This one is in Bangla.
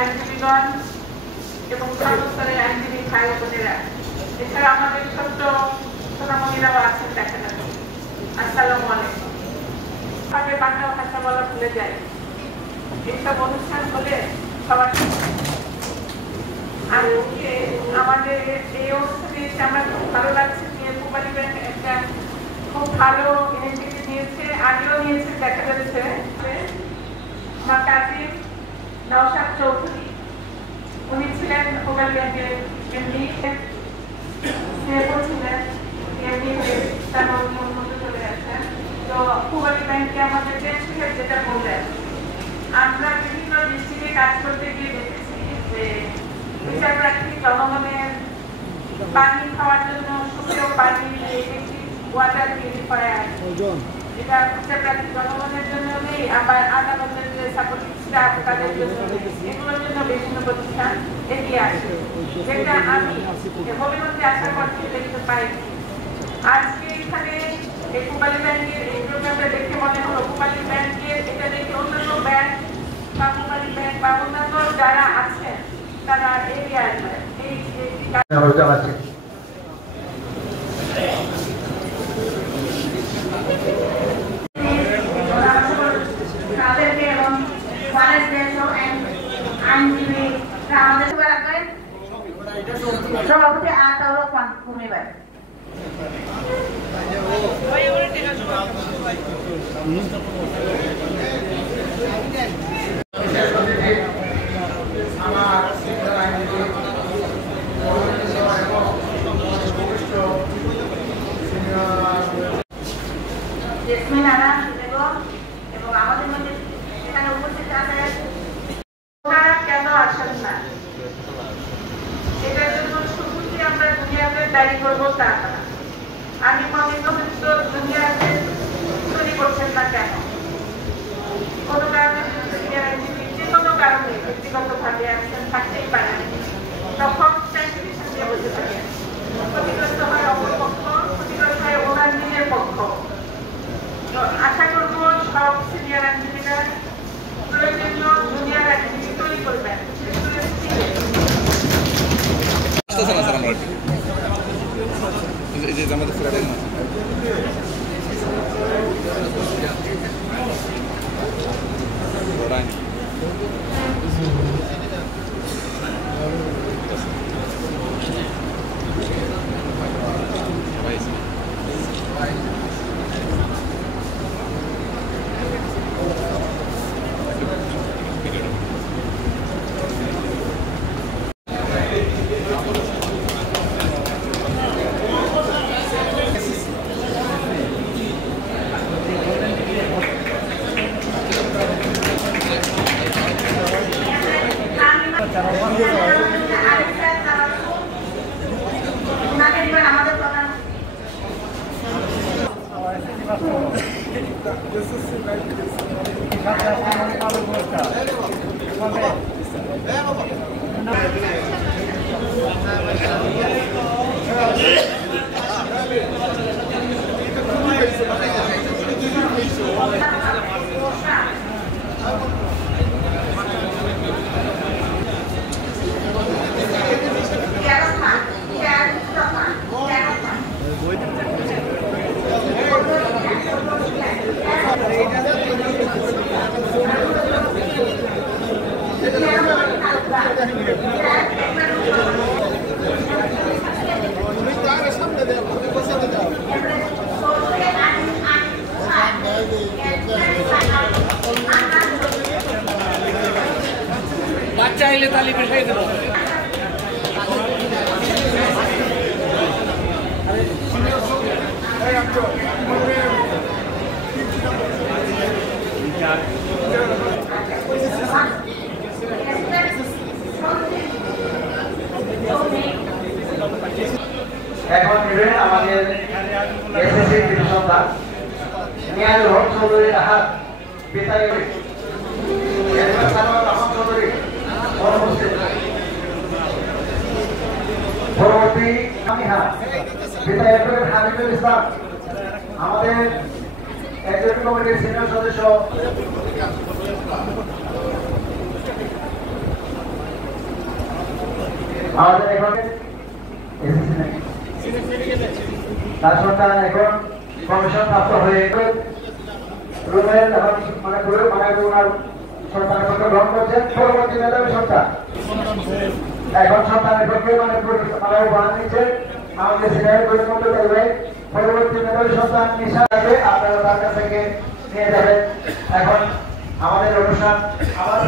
আইনজীবীগণ এবং সর্বস্তরের আইনজীবী ভাই বোনেরা, এছাড়া আমাদের ছোট্ট সোনামণিরাও আছেন দেখা যাচ্ছে। আসসালামু আলাইকুম। বাংলা ভাষা বলা ভুলে যায়, এইসব অনুষ্ঠান হলে সবার আজকে আমাদের এই অনুষ্ঠানে এসে আমার খুব ভালো লাগছে যে পূবালী ব্যাংক একটা খুব ভালো ইনিশিয়েটিভ নিয়েছে, আগেও নিয়েছে দেখা যাচ্ছে। কাজী নওশাদ চৌধুরী উনি ছিলেন পূবালী ব্যাংকের এমডি, ছিলেন এমডি হয়ে তার মধ্যে চলে গেছেন। তো পূবালী ব্যাংকে আমাদের যেটা বললেন, আমরা বিভিন্ন ডিস্ট্রিক্টে কাজ করতে গিয়ে দেখেছি যে বিচার প্রার্থী জনগণের পানি খাওয়ার জন্য সুপ্রিয় পানি ওয়াটার পিউরিফায়ার, এটা বিচার প্রার্থী জনগণের জন্য নেই, আবার আদালতের যে সাপোর্টিং স্টাফ তাদের জন্য, এগুলোর জন্য বিভিন্ন প্রতিষ্ঠান এগিয়ে আসে, যেটা আমি ভবিষ্যতে আসার পর থেকে দেখতে পাই। আজকে এখানে এই পূবালী ব্যাংকের এই প্রোগ্রামটা দেখে মনে হলো পূবালী ব্যাংকের এটা দেখে অন্যান্য ব্যাংক বা পূবালী ব্যাংক বা অন্যান্য যারা আছেন তারা এগিয়ে আসবে। এই চালাচ্ছে তাদেরকে এবং আইনজীবী আমাদের সভাপতি আতাউর পূর্ণিবার এবং আমাদের মধ্যে এখানে উপস্থিত আছেন ওনারা কেন আসেন না, এটার জন্য শুধু যে আমরা দুনিয়াতে দায়ী করবো তা না। আমি মনে করি দুনিয়াতে তৈরি করছেন না কেন, কোনো কারণে যে কোনো কারণে ব্যক্তিগতভাবে অ্যাকশন থাকতেই পারে, তখন স্যাংশন দিয়ে বলতে পারি ক্ষতিগ্রস্ত হয় অপর পক্ষ, ক্ষতিগ্রস্ত হয় ওনার নিজের পক্ষ। আশা করবো সব সিনিয়র আইনজীবীরা প্রয়োজনীয় দুনিয়ার আইনজীবী তৈরি করবেন। বাচ্চা এলে তালি পেশাই দেবো। এখন নেবেন আমাদের এসএসসি সন্তান নিয়াজুল হক চৌধুরীর হাত বিদায় চৌধুরী পরবর্তী বিধায়ক হাবিবুল ইসলাম আমাদের এক্সিকিউটিভ কমিটির সিনিয়র সদস্য আমাদের এখন তার সন্তান এখন কমিশন প্রাপ্ত হয়ে রুমের এখন মানে ওনার সন্তানের পক্ষে গ্রহণ করছেন পরবর্তী মেধাবী সন্তান এখন সন্তানের পক্ষে মানে উপহার নিচ্ছে আমাদের সিনিয়র পরিবর্তন করবে পরবর্তী মেধাবী সন্তান নিশা আছে আপনারা তার কাছ থেকে নিয়ে যাবেন। এখন আমাদের অনুষ্ঠান আবার